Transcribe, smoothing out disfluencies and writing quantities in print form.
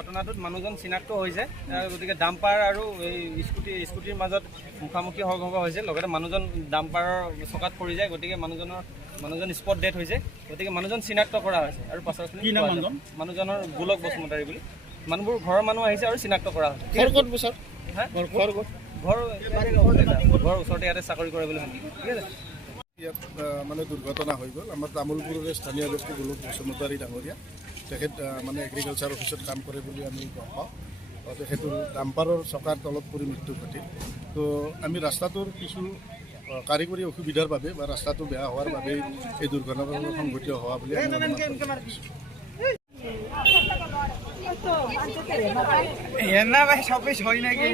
ঘটনাটোত মানুহজন চিনাক্ত হৈছে গতিকে ডাম্পাৰ আৰু এই স্কুটিৰ মাজত মুখামুখি সংঘৰ্ষ হৈছে লগতে মানুহজন ডাম্পাৰৰ চকাত পৰি যায় গতিকে মানুহজন স্পট ডেথ হৈছে গতিকে মানুহজন চিনাক্ত কৰা হৈছে আৰু পাছৰ মানুহজনৰ গোলক বসুমতাৰী বুলি মানুহবোৰ ঘৰৰ মানুহ আহিছে আৰু চিনাক্ত কৰা হৈছে ঘৰ ওচৰতে ইয়াতে চাকৰি কৰে বুলি ঠিক আছে ইয়াত মানে দুৰ্ঘটনা হৈ গ'ল আমাৰ তামোলপুৰৰে স্থানীয় ব্যক্তি গোলক বসুমতাৰী ডাঙৰীয়া তেখেত মানে এগ্ৰিকালচাৰ অফিচত কাম কৰে বুলি আমি গম পাওঁ তেখেতৰ ডাম্পাৰৰ চকাৰ তলত পৰি মৃত্যু ঘটিল তো আমি ৰাস্তাটোৰ কিছু কাৰিকৰী অসুবিধাৰ বাবে বা ৰাস্তাটো বেয়া হোৱাৰ বাবে এই দুৰ্ঘটনাটো সংঘটিত হোৱা বুলি ভাই সবেই হয় নাকি